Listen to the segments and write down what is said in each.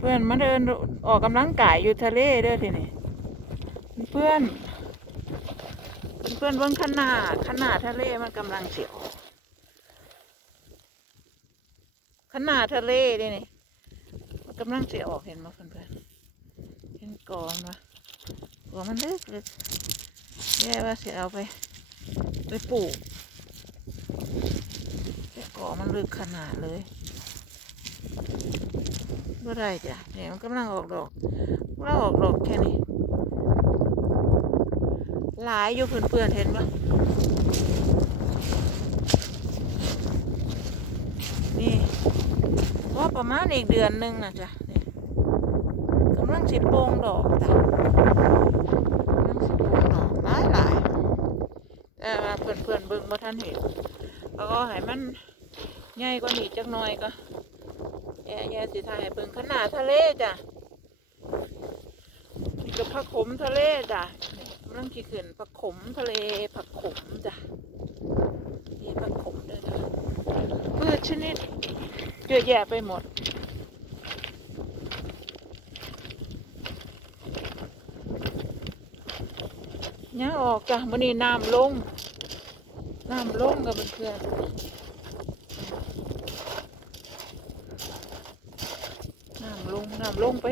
เพื่อนมาเดินออกกำลังกายอยู่ทะเลเด้อทีนี้เพื่อนเพื่อนเบิ่งขนาดขนาดทะเลมันกำลังเสียวขนาดทะเลเด้นี่มันกำลังเสียออกเห็นไหมเพื่อนเพื่อนๆเห็นกอนวะกอนมันเล็กเลยแย่ว่าเสียเอาไปไปปลูกแต่กอมันลึกขนาดเลย ก็ได้จ้ะเนี่ยมันกำลังออกดอกกำลังออกดอกแค่นี้ หลายอยู่เพื่อนๆเห็นปะนี่ว่าประมาณอีกเดือนหนึงนะจ๊ะนี่กำลังสิโป่งดอกจ้ะกำลังสิโป่งดอกหลายหลายแต่ว่าเพื่อนๆเบิ่งบ่ทันเห็นแล้วก็ให้มันใหญ่กว่านี้จักหน่อยก็ แย่แย่สิถ่ายเบิ่งขนาดทะเลจ้ะนี่ก็ผักขมทะเลจ้ะนี่กำลังกี่ขึ้นผักขมทะเลผักขมจ้ะนี่ผักขมเด้อจ้ะพืชชนิดเยอะแยะไปหมดยังออกจ้ะวันนี้น้ำลงน้ำลงกับเพื่อนๆ น้ำลงไป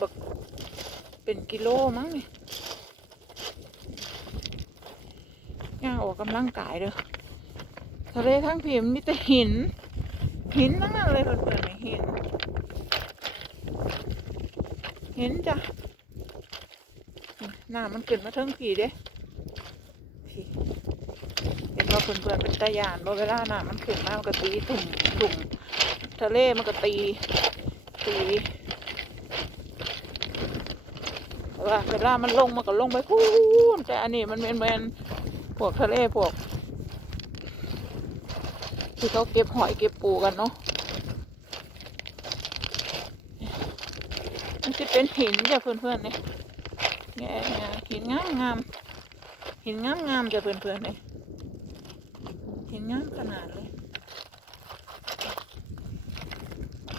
บักเป็นกิโลมั้งนี่ย่าออกกำลังกายเด้อทะเลทั้งพิมพ์มีแต่หิน หินทั้งนั้นเลยเพื่อนๆหินหินจ้ะน้ำมันขึ้นมาเทั้งผีเด้เห็นว่าเพื่อนๆเป็นตะยานบ่เวลาน้ำมันขึ้นมามันก็ตีตุ่มตุ่มทะเลมันก็ตีตีแต่ ว่าเวลามันลงมันก็ลงไปพูนแต่อันนี้มันเป็นเหมือนพวกทะเลพวก ที่เขาเก็บหอยเก็บปูกันเนาะมันจะเป็นหินจ้ะเพื่อนๆเนี่ยเนี่ยเนี่ยหินงามงามหินงามงามจ้ะเพื่อนๆเนี่ยหินงามขนาดเลย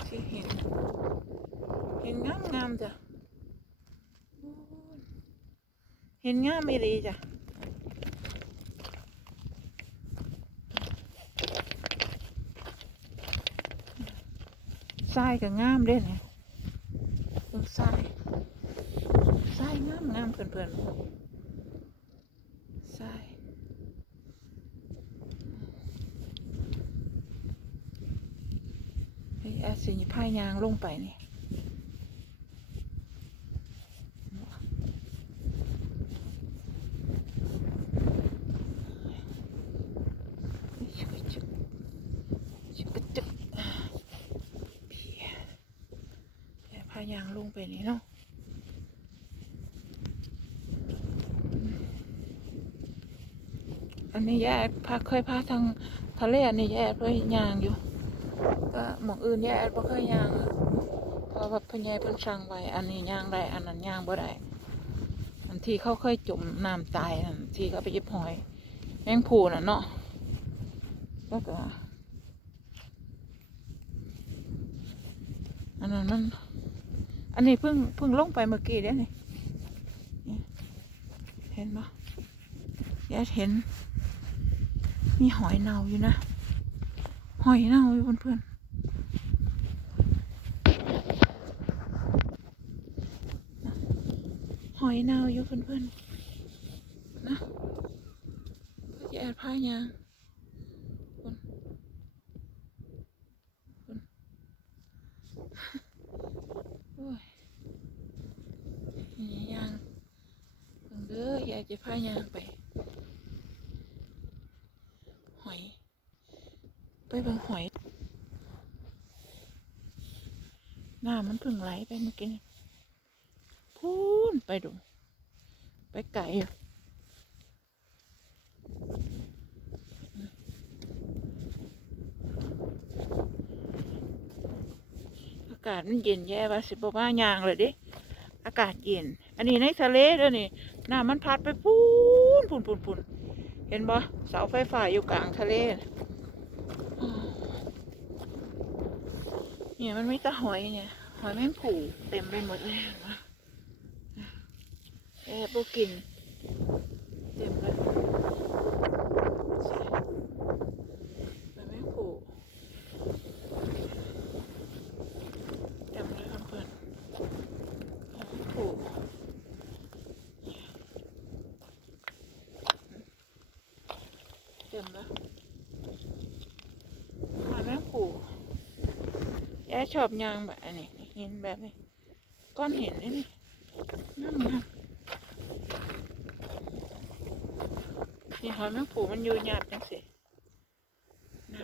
สิหินหินงามงามจ้ะ เหินงามอีหลีจ้ะทรายก็งามเด้เนี่ยเบิ่งทรายทรายงามงามเพื่อนๆทรายไอ้อาสิพายยางลงไปนี่ช่วยจุกจุกจุก พี่แย่พายางลงไป นี่เนาะอันนี้แย่พาเคยพาทางทะเลอันนี้แย่เคยยางอยู่ก็หมองอื่นแย่บ่เคยยางอะเพราะว่าเพ่นใหญ่เพิ่นสั่งไว้อันนี้ยางได้อันนั้นยางบ่ได้อันที่เขาเคยจมน้ำตายนั่นที่เขาไปย็บหอยแมงผูน่ะเนาะแล้วก็อันนั้นมัน อันนี้เพิ่งเพิ่งลงไปเมื่อกี้เด้นี่เห็นปะแยเห็น มีหอยเน่าอยู่นะ หอยเน่าอยู่เพื่อนๆหอยเน่าอยู่เพื่อนๆนะเพื่อจะแอดผ้ายางคุณคุณ โอ้ยนี่ยางเบิ่งเจะพายางไป หอย ไปเบิ่งหอย หน้ำมันเพิ่งไหลไปเมื่อกี้พูนไปดู ไปไกลอยู่อากาศมันเย็นแย่ว่าสิบว่ายางเลยดิ อากาศเย็น อันนี้ในทะเลเด้อนี่น้ำมันพัดไปพูนพูนพูนพูนเห็นบ่เสาไฟฟ้าอยู่กลางทะเลเนี่ยมันไม่ตะหอยเนี่ยหอยแมงผู่เต็มไปหมดเลยแอบพวกกินเต็มเลยหอยแมงผูเต็มเลยเพื่อนๆหอยผูเต็มแล้วหอยแมงผู่ ยาย ชอบยางแบบนี้หินแบบนี้ ก้อนหินนี่นี่น้ำมันนี่หอยแมงผูมันอยู่หยาบจังสิน้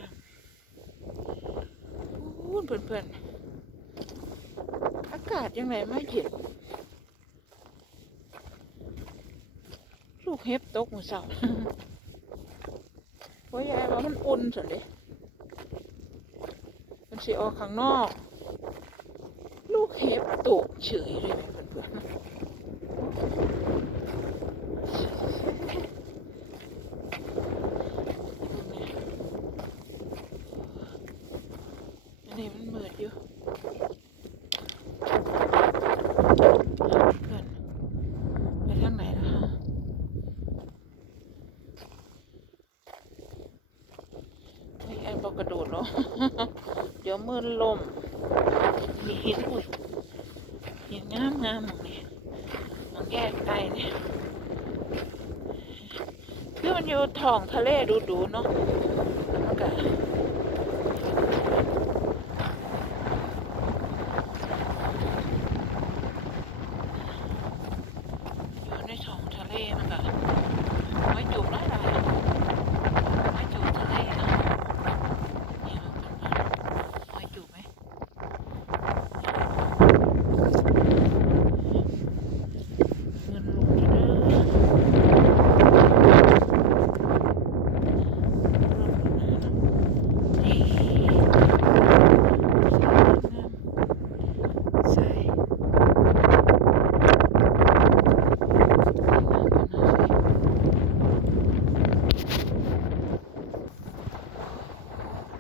ำพูนเพื่อนๆ อากาศยังไงไม่เย็นลูกเห็บตกมือเสาเพราะยายว่ามันอุ่นสุดเลย สิออกข้างนอก ลูกเห็บตกเฉยเลยเพื่อนๆอันนี้มันเบิดอยู่เพื่อนไปทางไหนล่ะฮะเฮ้ยไอ้บอกกระโดดเนาะือลมมีหินอุ้ยหินงามงามๆตรงนี้มันแยกไกลเนี่ยคือมันอยู่ท้องทะเลดูดูๆเนาะมันก็อยู่ในท้องทะเลมันก็ไว้จุกได้หลายไว้จุกทะเลนะเนี่ยมันเป็นไว้จุกไหม เงินลงนี่เด้อนี่ใส่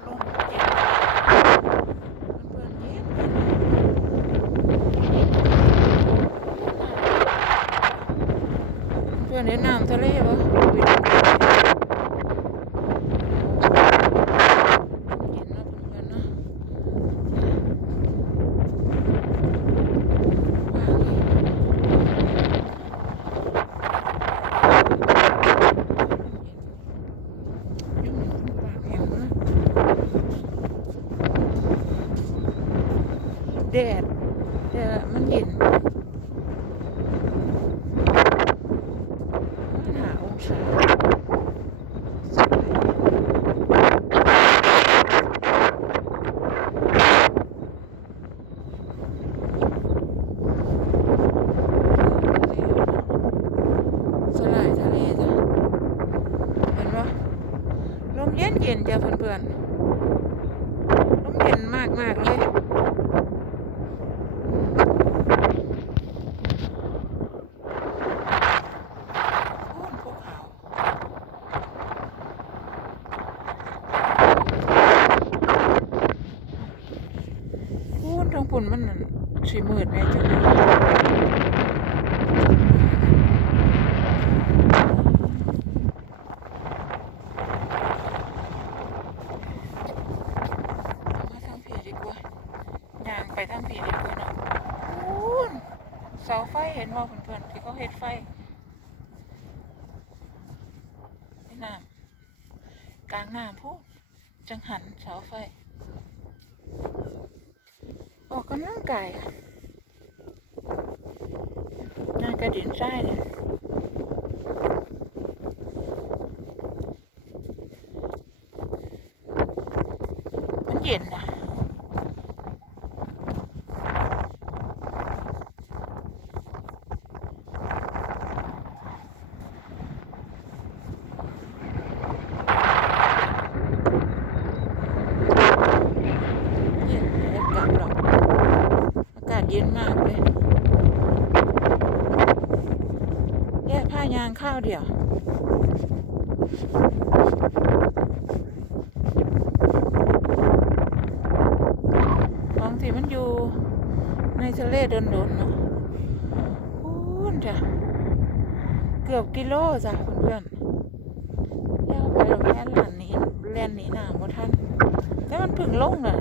ลงเย็นเพื่อนๆเย็นเย็น เพื่อนแนะนำทะเลปะวิวเย็นเด่ะเลปะแดดแต่มันเย็น ห้าองศาสบายสลายทะเลจ้ะเห็นปะลมเย็น เพื่อนๆลมเย็นมากมากเลยโอ้นภูเขาพูดทั้งปุ่นมันนั่นสีมืดแม่จังเลยมาทางผีดีกว่า ย่างไปทางผีดีกว่าเนาะพูนเสาไฟเห็นว่าเพื่อนๆที่เขาเฮ็ดไฟในน้ำกลางน้ำพูดจังหันเสาไฟ ออกกำลังกายน่ากระดินทรายเลยมันเย็นนะเย็นเลยกลับหรอก อากาศเย็นมากเลยแยกผ้ายาง ข้าวเดียว ของที่มันอยู่ในทะเลโดนๆเนาะพูนจ้ะ เกือบกิโลจ้ะเพื่อนๆย่างไปเราแค่หลานนี้เล่นนี้หน้ำบ่ทันแต่มันพึ่งลงเลย